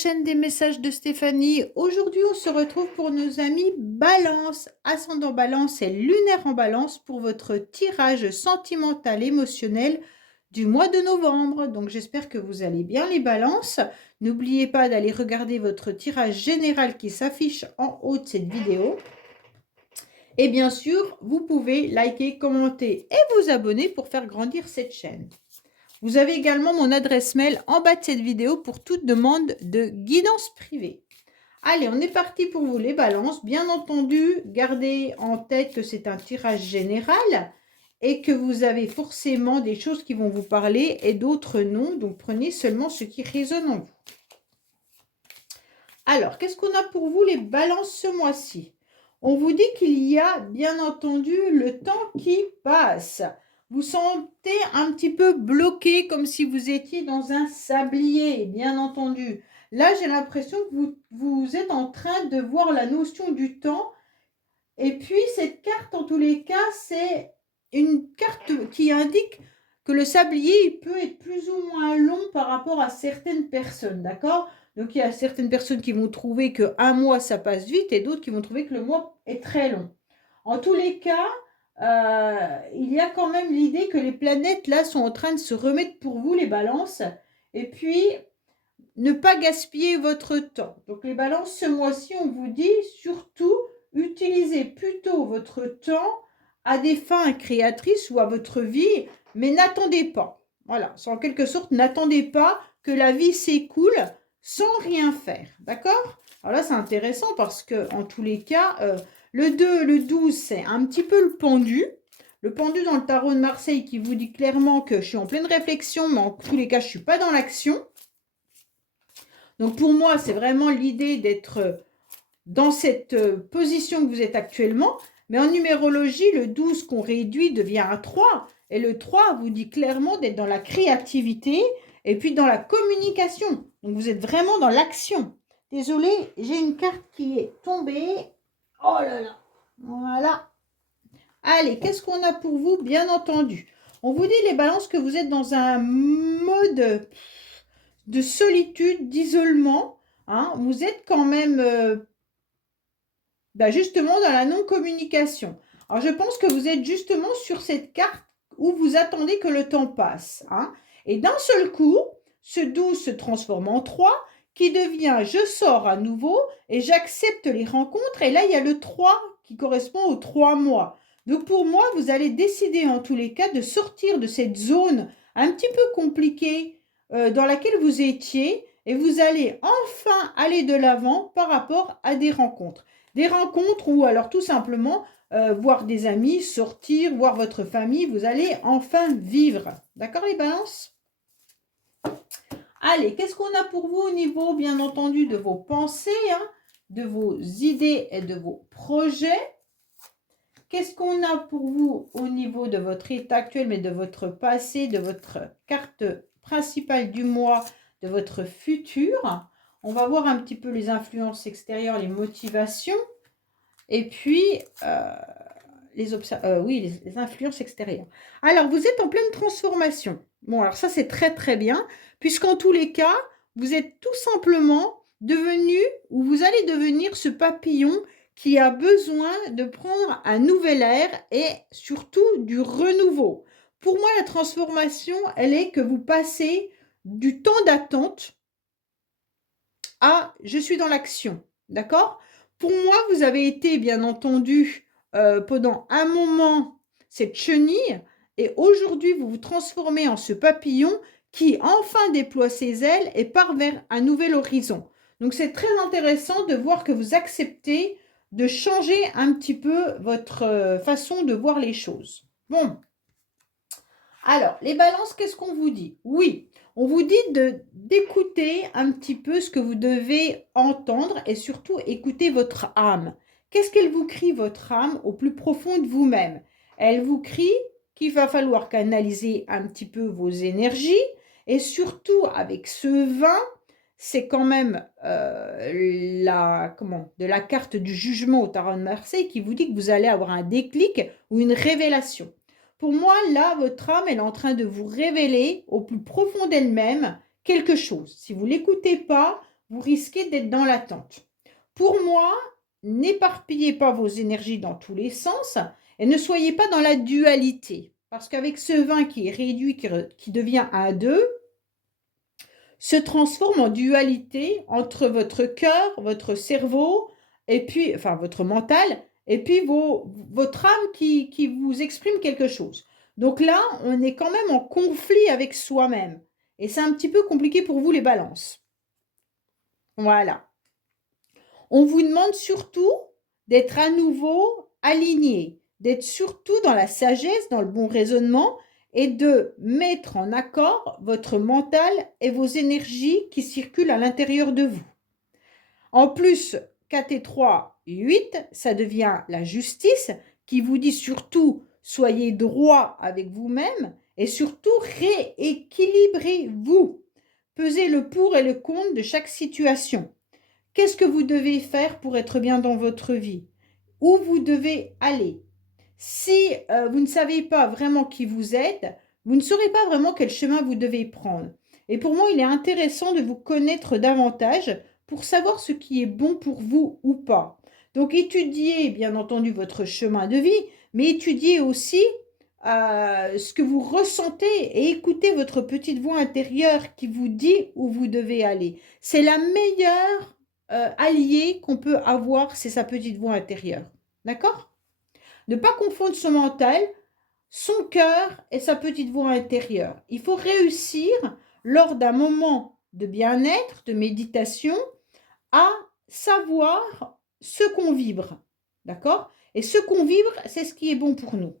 chaîne des messages de Stéphanie. Aujourd'hui, on se retrouve pour nos amis Balance, ascendant Balance et lunaire en Balance pour votre tirage sentimental émotionnel du mois de novembre. Donc, j'espère que vous allez bien les balances. N'oubliez pas d'aller regarder votre tirage général qui s'affiche en haut de cette vidéo. Et bien sûr, vous pouvez liker, commenter et vous abonner pour faire grandir cette chaîne. Vous avez également mon adresse mail en bas de cette vidéo pour toute demande de guidance privée. Allez, on est parti pour vous les balances. Bien entendu, gardez en tête que c'est un tirage général et que vous avez forcément des choses qui vont vous parler et d'autres non. Donc, prenez seulement ce qui résonne en vous. Alors, qu'est-ce qu'on a pour vous les balances ce mois-ci? On vous dit qu'il y a bien entendu le temps qui passe. Vous sentez un petit peu bloqué comme si vous étiez dans un sablier, bien entendu. Là, j'ai l'impression que vous êtes en train de voir la notion du temps. Et puis, cette carte, en tous les cas, c'est une carte qui indique que le sablier il peut être plus ou moins long par rapport à certaines personnes, d'accord? Donc, il y a certaines personnes qui vont trouver qu'un mois, ça passe vite et d'autres qui vont trouver que le mois est très long. En tous les cas, il y a quand même l'idée que les planètes, là, sont en train de se remettre pour vous, les balances. Et puis, ne pas gaspiller votre temps. Donc, les balances, ce mois-ci, on vous dit surtout, utilisez plutôt votre temps à des fins créatrices ou à votre vie, mais n'attendez pas. Voilà, en quelque sorte, n'attendez pas que la vie s'écoule sans rien faire. D'accord? Alors là, c'est intéressant parce que, en tous les cas, le 2, le 12, c'est un petit peu le pendu. Le pendu dans le tarot de Marseille qui vous dit clairement que je suis en pleine réflexion, mais en tous les cas, je ne suis pas dans l'action. Donc, pour moi, c'est vraiment l'idée d'être dans cette position que vous êtes actuellement. Mais en numérologie, le 12 qu'on réduit devient un 3. Et le 3 vous dit clairement d'être dans la créativité et puis dans la communication. Donc, vous êtes vraiment dans l'action. Désolée, j'ai une carte qui est tombée. Oh là là. Voilà. Allez, qu'est-ce qu'on a pour vous? Bien entendu. On vous dit, les balances, que vous êtes dans un mode de solitude, d'isolement. Hein. Vous êtes quand même justement dans la non-communication. Alors, je pense que vous êtes justement sur cette carte où vous attendez que le temps passe. Hein. Et d'un seul coup, ce 12 se transforme en 3 qui devient je sors à nouveau et j'accepte les rencontres. Et là, il y a le 3 qui correspond aux 3 mois. Donc, pour moi, vous allez décider en tous les cas de sortir de cette zone un petit peu compliquée dans laquelle vous étiez et vous allez enfin aller de l'avant par rapport à des rencontres. Des rencontres ou alors tout simplement voir des amis, sortir, voir votre famille. Vous allez enfin vivre. D'accord les balances? Allez, qu'est-ce qu'on a pour vous au niveau, bien entendu, de vos pensées, hein, de vos idées et de vos projets? Qu'est-ce qu'on a pour vous au niveau de votre état actuel, mais de votre passé, de votre carte principale du mois, de votre futur? On va voir un petit peu les influences extérieures, les motivations. Et puis, les influences extérieures. Alors, vous êtes en pleine transformation. Bon, alors ça, c'est très, très bien, puisqu'en tous les cas, vous êtes tout simplement devenu, ou vous allez devenir ce papillon qui a besoin de prendre un nouvel air et surtout du renouveau. Pour moi, la transformation, elle est que vous passez du temps d'attente à « je suis dans l'action ». D'accord ? Pour moi, vous avez été, bien entendu, pendant un moment, cette chenille, et aujourd'hui, vous vous transformez en ce papillon qui enfin déploie ses ailes et part vers un nouvel horizon. Donc, c'est très intéressant de voir que vous acceptez de changer un petit peu votre façon de voir les choses. Bon. Alors, les balances, qu'est-ce qu'on vous dit? Oui, on vous dit d'écouter un petit peu ce que vous devez entendre et surtout écouter votre âme. Qu'est-ce qu'elle vous crie, votre âme, au plus profond de vous-même? Elle vous crie qu'il va falloir canaliser un petit peu vos énergies et surtout avec ce vin, c'est quand même de la carte du jugement au tarot de Marseille qui vous dit que vous allez avoir un déclic ou une révélation. Pour moi, là, votre âme, elle est en train de vous révéler au plus profond d'elle-même quelque chose. Si vous ne l'écoutez pas, vous risquez d'être dans l'attente. Pour moi, n'éparpillez pas vos énergies dans tous les sens et ne soyez pas dans la dualité. Parce qu'avec ce 20 qui est réduit, qui devient un 2, se transforme en dualité entre votre cœur, votre cerveau, et puis, enfin, votre mental, et puis votre âme qui vous exprime quelque chose. Donc là, on est quand même en conflit avec soi-même. Et c'est un petit peu compliqué pour vous, les balances. Voilà. On vous demande surtout d'être à nouveau aligné, d'être surtout dans la sagesse, dans le bon raisonnement, et de mettre en accord votre mental et vos énergies qui circulent à l'intérieur de vous. En plus, 4 et 3, 8, ça devient la justice qui vous dit surtout soyez droit avec vous-même et surtout rééquilibrez-vous. Pesez le pour et le contre de chaque situation. Qu'est-ce que vous devez faire pour être bien dans votre vie? Où vous devez aller? Si vous ne savez pas vraiment qui vous êtes, vous ne saurez pas vraiment quel chemin vous devez prendre. Et pour moi, il est intéressant de vous connaître davantage pour savoir ce qui est bon pour vous ou pas. Donc, étudiez bien entendu votre chemin de vie, mais étudiez aussi ce que vous ressentez et écoutez votre petite voix intérieure qui vous dit où vous devez aller. C'est la meilleure alliée qu'on peut avoir, c'est sa petite voix intérieure. D'accord? Ne pas confondre son mental, son cœur et sa petite voix intérieure. Il faut réussir, lors d'un moment de bien-être, de méditation, à savoir ce qu'on vibre. D'accord? Et ce qu'on vibre, c'est ce qui est bon pour nous.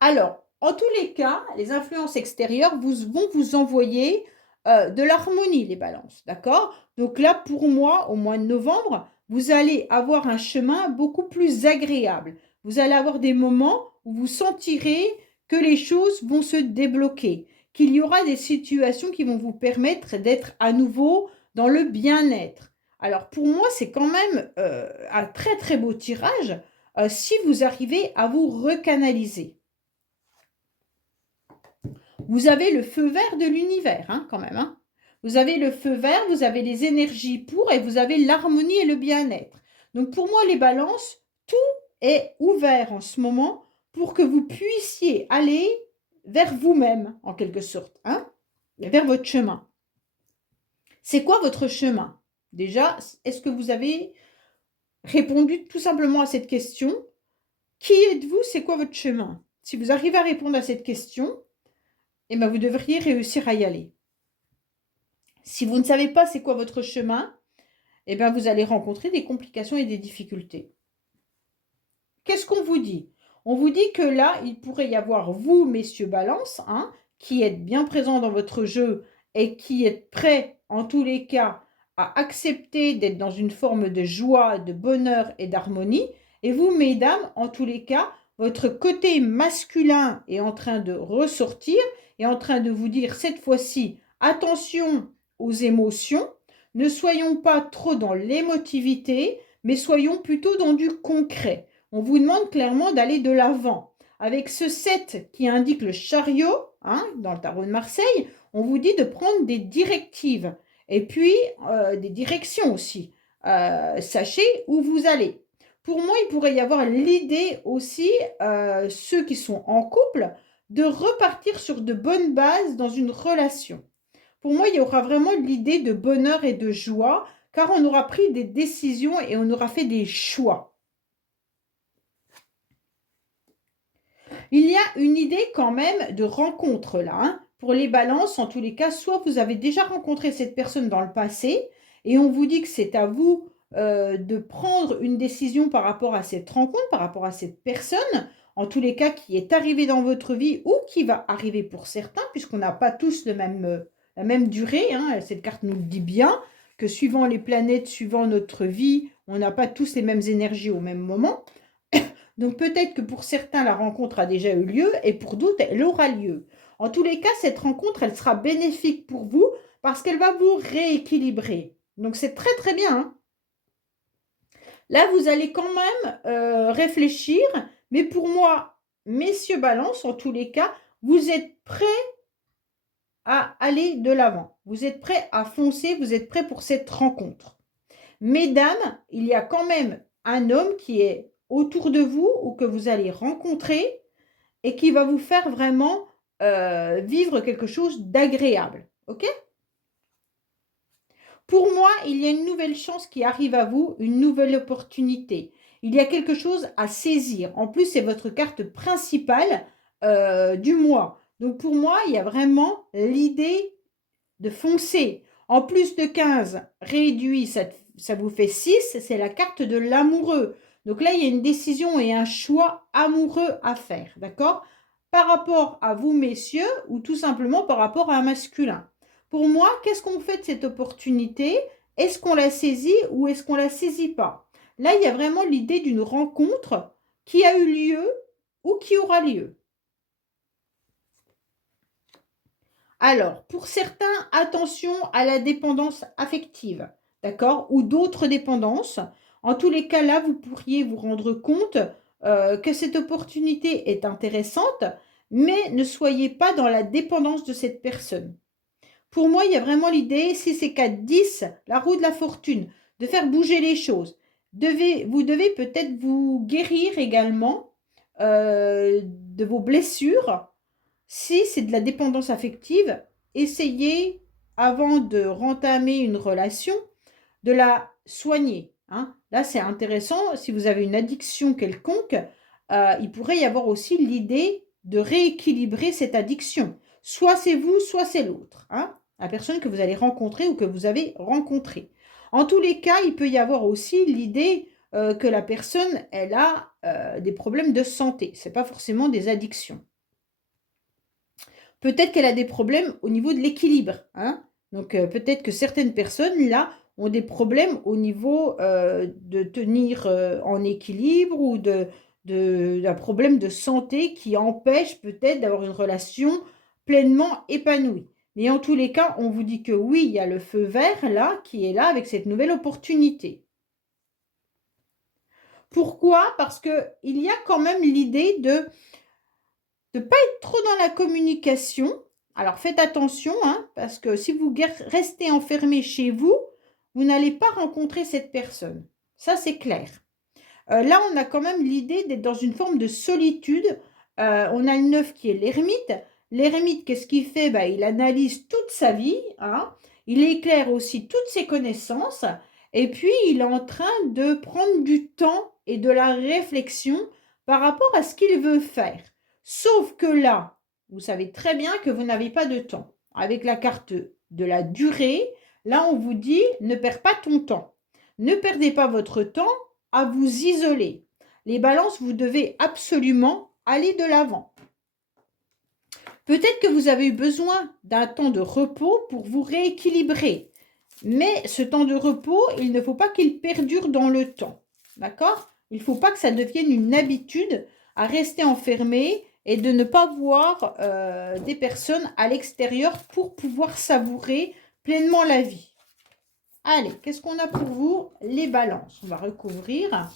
Alors, en tous les cas, les influences extérieures vont vous envoyer de l'harmonie, les balances. D'accord? Donc là, pour moi, au mois de novembre, vous allez avoir un chemin beaucoup plus agréable. Vous allez avoir des moments où vous sentirez que les choses vont se débloquer, qu'il y aura des situations qui vont vous permettre d'être à nouveau dans le bien-être. Alors pour moi, c'est quand même un très très beau tirage si vous arrivez à vous recanaliser. Vous avez le feu vert de l'univers, hein, quand même. Hein. Vous avez le feu vert, vous avez les énergies pour et vous avez l'harmonie et le bien-être. Donc pour moi, les balances, tout est ouvert en ce moment pour que vous puissiez aller vers vous-même, en quelque sorte, hein, vers votre chemin. C'est quoi votre chemin? Déjà, est-ce que vous avez répondu tout simplement à cette question? Qui êtes-vous? C'est quoi votre chemin? Si vous arrivez à répondre à cette question, eh bien, vous devriez réussir à y aller. Si vous ne savez pas c'est quoi votre chemin, eh bien, vous allez rencontrer des complications et des difficultés. Qu'est-ce qu'on vous dit? On vous dit que là, il pourrait y avoir vous, messieurs Balance, hein, qui êtes bien présents dans votre jeu et qui êtes prêts, en tous les cas, à accepter d'être dans une forme de joie, de bonheur et d'harmonie. Et vous, mesdames, en tous les cas, votre côté masculin est en train de ressortir, est en train de vous dire cette fois-ci, attention aux émotions, ne soyons pas trop dans l'émotivité, mais soyons plutôt dans du concret. On vous demande clairement d'aller de l'avant. Avec ce 7 qui indique le chariot, hein, dans le tarot de Marseille, on vous dit de prendre des directives et puis des directions aussi. Sachez où vous allez. Pour moi, il pourrait y avoir l'idée aussi, ceux qui sont en couple, de repartir sur de bonnes bases dans une relation. Pour moi, il y aura vraiment l'idée de bonheur et de joie, car on aura pris des décisions et on aura fait des choix. Il y a une idée quand même de rencontre là, hein. Pour les balances, en tous les cas, soit vous avez déjà rencontré cette personne dans le passé et on vous dit que c'est à vous de prendre une décision par rapport à cette rencontre, par rapport à cette personne, en tous les cas qui est arrivée dans votre vie ou qui va arriver pour certains, puisqu'on n'a pas tous la même durée, hein. Cette carte nous le dit bien, que suivant les planètes, suivant notre vie, on n'a pas tous les mêmes énergies au même moment. Donc peut-être que pour certains, la rencontre a déjà eu lieu et pour d'autres, elle aura lieu. En tous les cas, cette rencontre, elle sera bénéfique pour vous parce qu'elle va vous rééquilibrer. Donc c'est très très bien. Hein. Là, vous allez quand même réfléchir, mais pour moi, messieurs Balance, en tous les cas, vous êtes prêts à aller de l'avant. Vous êtes prêts à foncer, vous êtes prêts pour cette rencontre. Mesdames, il y a quand même un homme qui est autour de vous ou que vous allez rencontrer et qui va vous faire vraiment vivre quelque chose d'agréable. OK? Pour moi, il y a une nouvelle chance qui arrive à vous, une nouvelle opportunité. Il y a quelque chose à saisir. En plus, c'est votre carte principale du mois. Donc pour moi, il y a vraiment l'idée de foncer. En plus de 15 réduit, ça vous fait 6. C'est la carte de l'amoureux. Donc là, il y a une décision et un choix amoureux à faire. D'accord? Par rapport à vous, messieurs, ou tout simplement par rapport à un masculin. Pour moi, qu'est-ce qu'on fait de cette opportunité? Est-ce qu'on la saisit ou est-ce qu'on la saisit pas? Là, il y a vraiment l'idée d'une rencontre qui a eu lieu ou qui aura lieu. Alors, pour certains, attention à la dépendance affective, d'accord? Ou d'autres dépendances. En tous les cas, là, vous pourriez vous rendre compte que cette opportunité est intéressante, mais ne soyez pas dans la dépendance de cette personne. Pour moi, il y a vraiment l'idée, si c'est 4, 10, la roue de la fortune, de faire bouger les choses. Vous devez peut-être vous guérir également de vos blessures. Si c'est de la dépendance affective, essayez, avant de rentamer une relation, de la soigner. Hein. Là, c'est intéressant. Si vous avez une addiction quelconque, il pourrait y avoir aussi l'idée de rééquilibrer cette addiction. Soit c'est vous, soit c'est l'autre. Hein, la personne que vous allez rencontrer ou que vous avez rencontrée. En tous les cas, il peut y avoir aussi l'idée que la personne, elle a des problèmes de santé. Ce n'est pas forcément des addictions. Peut-être qu'elle a des problèmes au niveau de l'équilibre. Hein. Donc, peut-être que certaines personnes, là, ont des problèmes au niveau de tenir en équilibre ou d'un problème de santé qui empêche peut-être d'avoir une relation pleinement épanouie. Mais en tous les cas, on vous dit que oui, il y a le feu vert là, qui est là avec cette nouvelle opportunité. Pourquoi? Parce qu'il y a quand même l'idée de ne pas être trop dans la communication. Alors faites attention, hein, parce que si vous restez enfermé chez vous, vous n'allez pas rencontrer cette personne. Ça, c'est clair. Là, on a quand même l'idée d'être dans une forme de solitude. On a le 9 qui est l'ermite. L'ermite, qu'est-ce qu'il fait? Bah, il analyse toute sa vie. Hein. Il éclaire aussi toutes ses connaissances. Et puis, il est en train de prendre du temps et de la réflexion par rapport à ce qu'il veut faire. Sauf que là, vous savez très bien que vous n'avez pas de temps. Avec la carte de la durée, là, on vous dit ne perds pas ton temps. Ne perdez pas votre temps à vous isoler. Les balances, vous devez absolument aller de l'avant. Peut-être que vous avez eu besoin d'un temps de repos pour vous rééquilibrer. Mais ce temps de repos, il ne faut pas qu'il perdure dans le temps. D'accord? Il ne faut pas que ça devienne une habitude à rester enfermé et de ne pas voir des personnes à l'extérieur pour pouvoir savourer pleinement la vie. Allez, qu'est-ce qu'on a pour vous? Les balances. On va recouvrir.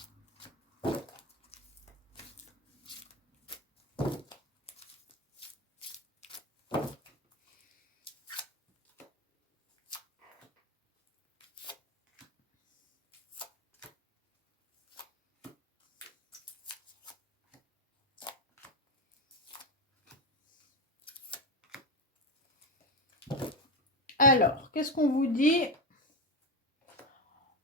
Alors, qu'est-ce qu'on vous dit?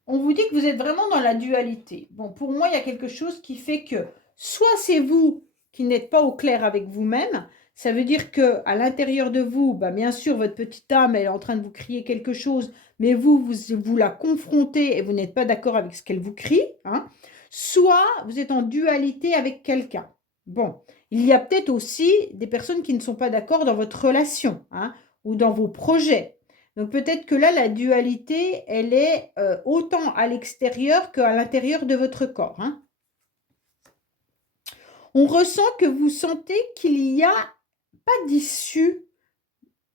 On vous dit que vous êtes vraiment dans la dualité. Bon, pour moi, il y a quelque chose qui fait que soit c'est vous qui n'êtes pas au clair avec vous-même, ça veut dire que à l'intérieur de vous, bah, bien sûr, votre petite âme, elle est en train de vous crier quelque chose, mais vous la confrontez et vous n'êtes pas d'accord avec ce qu'elle vous crie. Hein. Soit vous êtes en dualité avec quelqu'un. Bon, il y a peut-être aussi des personnes qui ne sont pas d'accord dans votre relation hein, ou dans vos projets. Donc peut-être que là, la dualité, elle est autant à l'extérieur qu'à l'intérieur de votre corps. Hein. On ressent que vous sentez qu'il n'y a pas d'issue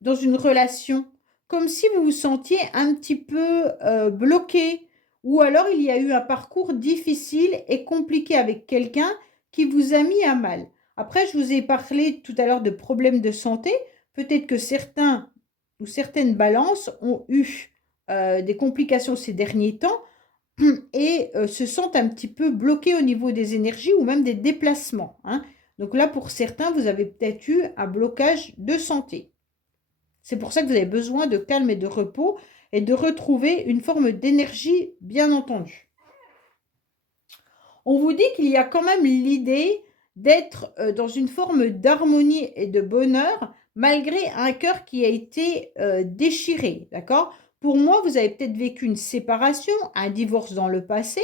dans une relation, comme si vous vous sentiez un petit peu bloqué, ou alors il y a eu un parcours difficile et compliqué avec quelqu'un qui vous a mis à mal. Après, je vous ai parlé tout à l'heure de problèmes de santé. Peut-être que certains ou certaines balances ont eu des complications ces derniers temps et se sentent un petit peu bloquées au niveau des énergies ou même des déplacements, hein. Donc là, pour certains, vous avez peut-être eu un blocage de santé. C'est pour ça que vous avez besoin de calme et de repos et de retrouver une forme d'énergie, bien entendu. On vous dit qu'il y a quand même l'idée d'être dans une forme d'harmonie et de bonheur malgré un cœur qui a été déchiré, d'accord? Pour moi, vous avez peut-être vécu une séparation, un divorce dans le passé,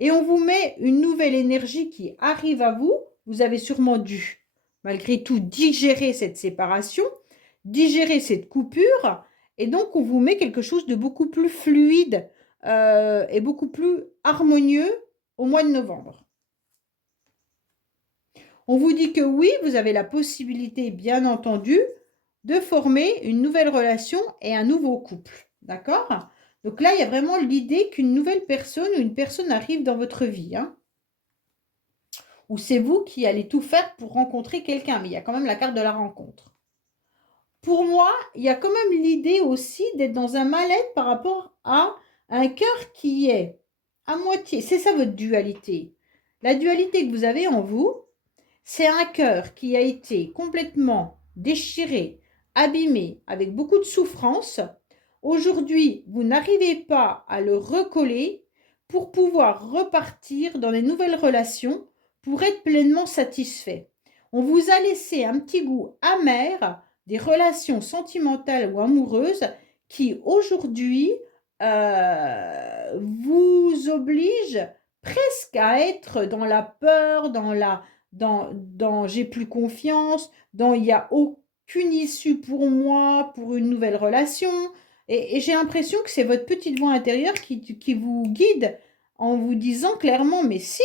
et on vous met une nouvelle énergie qui arrive à vous. Vous avez sûrement dû, malgré tout, digérer cette séparation, digérer cette coupure, et donc on vous met quelque chose de beaucoup plus fluide et beaucoup plus harmonieux au mois de novembre. On vous dit que oui, vous avez la possibilité, bien entendu, de former une nouvelle relation et un nouveau couple. D'accord? Donc là, il y a vraiment l'idée qu'une nouvelle personne ou une personne arrive dans votre vie, hein. Ou c'est vous qui allez tout faire pour rencontrer quelqu'un, mais il y a quand même la carte de la rencontre. Pour moi, il y a quand même l'idée aussi d'être dans un mal-être par rapport à un cœur qui est à moitié. C'est ça votre dualité. La dualité que vous avez en vous, c'est un cœur qui a été complètement déchiré, abîmé, avec beaucoup de souffrance. Aujourd'hui, vous n'arrivez pas à le recoller pour pouvoir repartir dans les nouvelles relations pour être pleinement satisfait. On vous a laissé un petit goût amer des relations sentimentales ou amoureuses qui aujourd'hui vous obligent presque à être dans la peur, dans j'ai plus confiance, dans il n'y a aucune issue pour moi, pour une nouvelle relation. Et j'ai l'impression que c'est votre petite voix intérieure qui vous guide en vous disant clairement, mais si,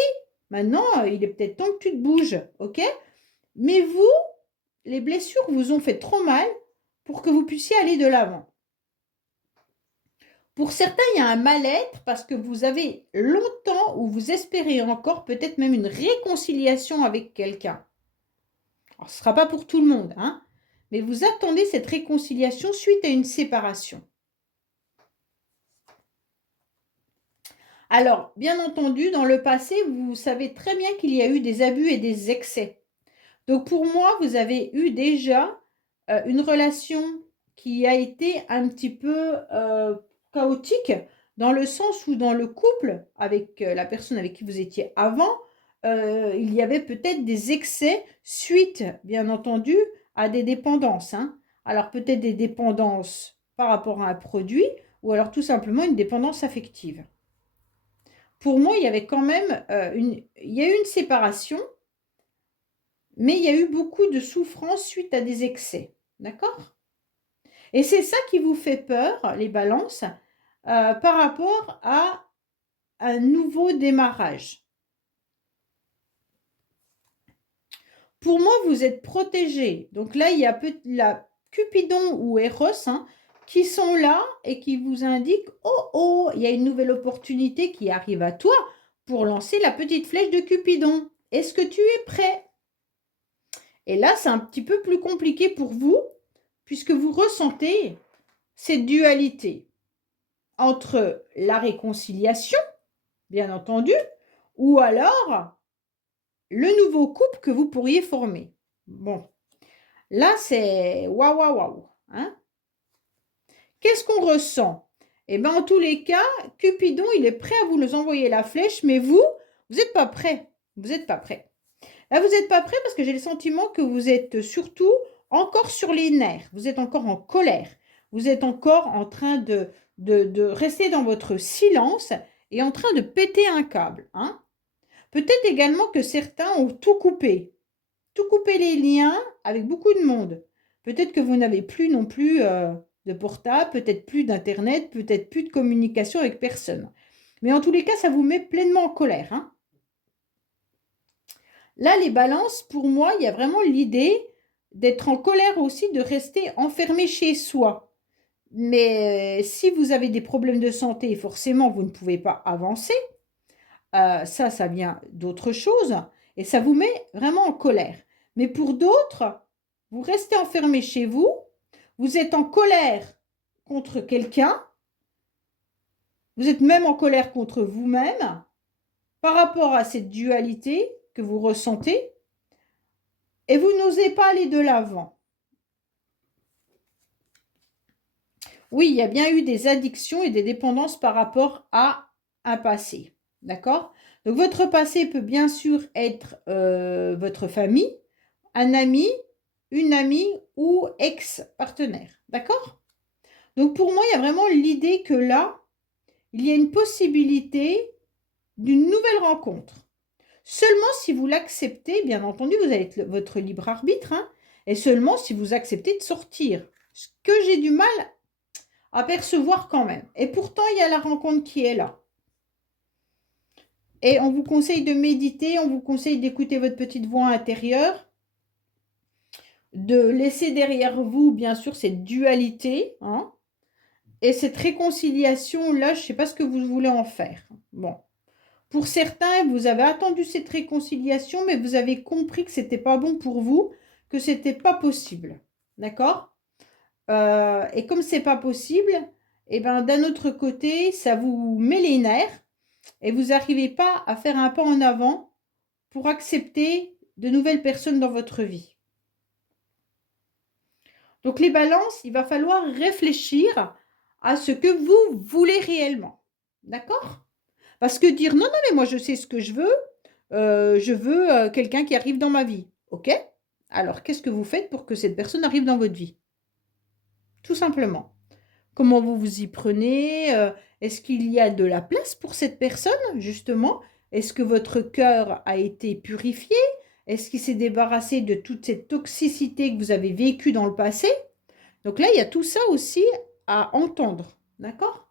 maintenant, il est peut-être temps que tu te bouges, ok? Mais vous, les blessures vous ont fait trop mal pour que vous puissiez aller de l'avant. Pour certains, il y a un mal-être parce que vous avez longtemps ou vous espérez encore peut-être même une réconciliation avec quelqu'un. Alors, ce ne sera pas pour tout le monde, hein, mais vous attendez cette réconciliation suite à une séparation. Alors, bien entendu, dans le passé, vous savez très bien qu'il y a eu des abus et des excès. Donc, pour moi, vous avez eu déjà une relation qui a été un petit peu chaotique, dans le sens où dans le couple, avec la personne avec qui vous étiez avant, il y avait peut-être des excès suite, bien entendu, à des dépendances, hein. Alors peut-être des dépendances par rapport à un produit ou alors tout simplement une dépendance affective. Pour moi, il y avait quand même il y a eu une séparation, mais il y a eu beaucoup de souffrance suite à des excès. D'accord? Et c'est ça qui vous fait peur, les balances, par rapport à un nouveau démarrage. Pour moi, vous êtes protégé. Donc là, il y a la Cupidon ou Eros, hein, qui sont là et qui vous indiquent, oh oh, il y a une nouvelle opportunité qui arrive à toi pour lancer la petite flèche de Cupidon. Est-ce que tu es prêt? Et là, c'est un petit peu plus compliqué pour vous, puisque vous ressentez cette dualité entre la réconciliation, bien entendu, ou alors le nouveau couple que vous pourriez former. Bon, là, c'est waouh, waouh, waouh, hein? Qu'est-ce qu'on ressent? Eh bien, en tous les cas, Cupidon, il est prêt à vous envoyer la flèche, mais vous n'êtes pas prêt. Vous n'êtes pas prêt. Là, vous n'êtes pas prêt parce que j'ai le sentiment que vous êtes surtout encore sur les nerfs. Vous êtes encore en colère. Vous êtes encore en train de rester dans votre silence et en train de péter un câble, hein? Peut-être également que certains ont tout coupé les liens avec beaucoup de monde. Peut-être que vous n'avez plus non plus de portable, peut-être plus d'internet, peut-être plus de communication avec personne. Mais en tous les cas, ça vous met pleinement en colère, hein. Là, les balances, pour moi, il y a vraiment l'idée d'être en colère aussi, de rester enfermé chez soi. Mais si vous avez des problèmes de santé, forcément, vous ne pouvez pas avancer. Ça vient d'autre chose et ça vous met vraiment en colère. Mais pour d'autres, vous restez enfermé chez vous, Vous êtes en colère contre quelqu'un. Vous êtes même en colère contre vous-même par rapport à cette dualité que vous ressentez et vous n'osez pas aller de l'avant. Oui, il y a bien eu des addictions et des dépendances par rapport à un passé. D'accord? Donc, votre passé peut bien sûr être votre famille, un ami, une amie ou ex-partenaire. D'accord? Donc, pour moi, il y a vraiment l'idée que là, il y a une possibilité d'une nouvelle rencontre. Seulement si vous l'acceptez, bien entendu, vous avez votre libre arbitre, hein, et seulement si vous acceptez de sortir. Ce que j'ai du mal à percevoir quand même. Et pourtant, il y a la rencontre qui est là. Et on vous conseille de méditer, on vous conseille d'écouter votre petite voix intérieure, de laisser derrière vous, bien sûr, cette dualité, hein, et cette réconciliation-là, je ne sais pas ce que vous voulez en faire. Bon. Pour certains, vous avez attendu cette réconciliation, mais vous avez compris que ce n'était pas bon pour vous, que ce n'était pas possible. D'accord? Et comme ce n'est pas possible, et ben, d'un autre côté, ça vous met les nerfs et vous n'arrivez pas à faire un pas en avant pour accepter de nouvelles personnes dans votre vie. Donc les balances, il va falloir réfléchir à ce que vous voulez réellement. D'accord? Parce que dire non, non, mais moi je sais ce que je veux quelqu'un qui arrive dans ma vie. Ok? Alors qu'est-ce que vous faites pour que cette personne arrive dans votre vie? Tout simplement. Comment vous vous y prenez? Est-ce qu'il y a de la place pour cette personne, justement? Est-ce que votre cœur a été purifié? Est-ce qu'il s'est débarrassé de toute cette toxicité que vous avez vécue dans le passé? Donc là, il y a tout ça aussi à entendre. D'accord?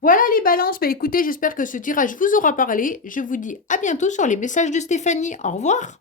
Voilà les balances. Bah, écoutez, j'espère que ce tirage vous aura parlé. Je vous dis à bientôt sur les messages de Stéphanie. Au revoir.